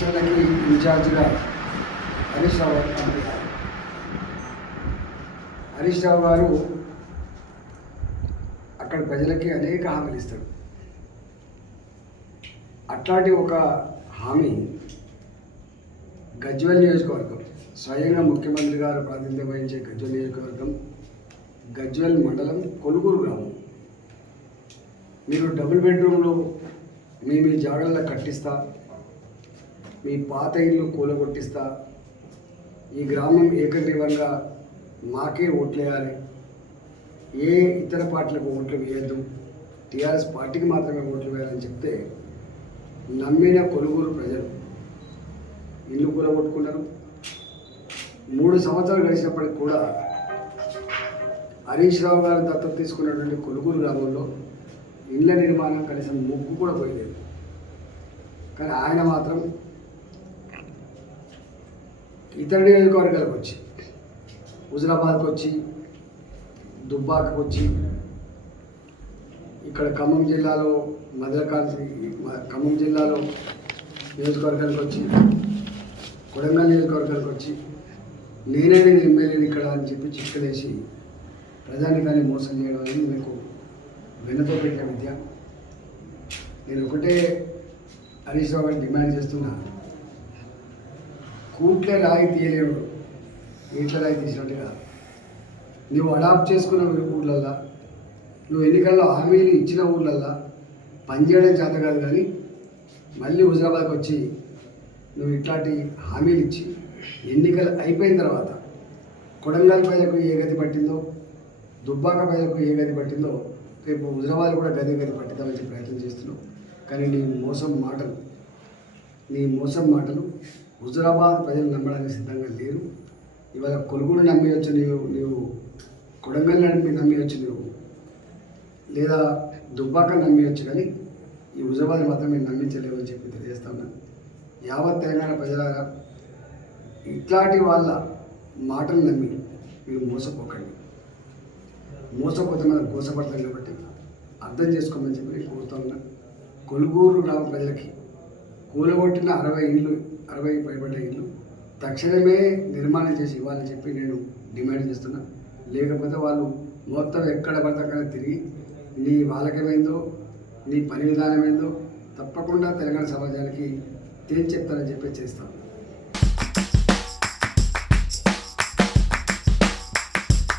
ఎలక్షన్లకి ఇన్ఛార్జిగా హరీష్ రావు గారు పంపించారు. హరీష్ రావు గారు అక్కడ ప్రజలకి అనేక హామీలు ఇస్తాడు. అట్లాంటి ఒక హామీ గజ్వేల్ నియోజకవర్గం, స్వయంగా ముఖ్యమంత్రి గారు ప్రాతినిధ్యం వహించే గజ్వేల్ నియోజకవర్గం, గజ్వేల్ మండలం కొలుగూరు గ్రామం. మీరు డబుల్ బెడ్రూమ్లు మీ జాగాల్లో కట్టిస్తా, మీ పాత ఇల్లు కూలగొట్టిస్తా, ఈ గ్రామం ఏకగ్రీవంగా మాకే ఓట్లు వేయాలి, ఏ ఇతర పార్టీలకు ఓట్లు వేయద్దు, టీఆర్ఎస్ పార్టీకి మాత్రమే ఓట్లు వేయాలని చెప్తే నమ్మిన కొలుగూరు ప్రజలు ఇల్లు కూలగొట్టుకున్నారు. 3 సంవత్సరాలు గడిచినప్పటికి కూడా హరీష్ రావు గారు దత్తత తీసుకున్నటువంటి కొలుగూరు గ్రామంలో ఇళ్ల నిర్మాణం కనీసం ముగ్గు కూడా పోయలేదు. కానీ ఆయన మాత్రం ఇతర నియోజకవర్గాలకు వచ్చి, హుజరాబాద్కి వచ్చి, దుబ్బాకకు వచ్చి, ఇక్కడ ఖమ్మం జిల్లాలో ఖమ్మం జిల్లాలో నియోజకవర్గానికి వచ్చి, కొడంగల్ నియోజకవర్గానికి వచ్చి, నేనే ఎమ్మెల్యేని ఇక్కడ అని చెప్పి చిక్కలేసి ప్రజానికాన్ని మోసం చేయడం అనేది మీకు వెన్నతో పెట్టిన విద్య. నేను ఒకటే హరీష్ రావు గారిని డిమాండ్ చేస్తున్నా, కూట్లే రాయి తీయలేడు, ఇంట్లో రాయి తీసినట్టుగా నువ్వు అడాప్ట్ చేసుకున్న ఊళ్ళల్లో, నువ్వు ఎన్నికల్లో హామీలు ఇచ్చిన ఊళ్ళల్లో పనిచేయడం చేత కాదు. కానీ మళ్ళీ హుజరాబాద్కి వచ్చి నువ్వు ఇట్లాంటి హామీలు ఇచ్చి ఎన్నికలు అయిపోయిన తర్వాత కొడంగల్ ప్రజలకు ఏ గతి పట్టిందో, దుబ్బాక ప్రజలకు ఏ గతి పట్టిందో రేపు హుజరాబాద్ కూడా గది పట్టిద్దామని చెప్పి ప్రయత్నం చేస్తున్నావు. కానీ నీ మోసం మాటలు హుజరాబాద్ ప్రజలు నమ్మడానికి సిద్ధంగా లేరు. ఇవాళ కొలుగురు నమ్మేయచ్చు నీవు కొడంగల్ నమ్మేయచ్చు నువ్వు, లేదా దుబ్బాక నమ్మేయచ్చు, కానీ ఈ హుజరాబాద్ మాత్రం మేము నమ్మించలేవు అని చెప్పి తెలియజేస్తా ఉన్నాను. యావత్ తెలంగాణ ప్రజలారా, ఇట్లాంటి వాళ్ళ మాటలు నమ్మి మీరు మోసపోకండి. మోసపోతే మనం కోసపడతాం కాబట్టి అర్థం చేసుకోమని చెప్పి నేను కోరుతా ఉన్నా. కొలుగూరు గ్రామ ప్రజలకి కూలగొట్టిన 60 పైబడ్డ ఇళ్ళు తక్షణమే నిర్మాణం చేసి ఇవ్వాలని చెప్పి నేను డిమాండ్ చేస్తున్నా. లేకపోతే వాళ్ళు మొత్తం ఎక్కడ పడితే అక్కడ తిరిగి నీ వాళ్ళకేమైందో, నీ పని విధానం ఏందో తప్పకుండా తెలంగాణ సమాజానికి తేల్చి చెప్తారని చెప్పి చేస్తాను.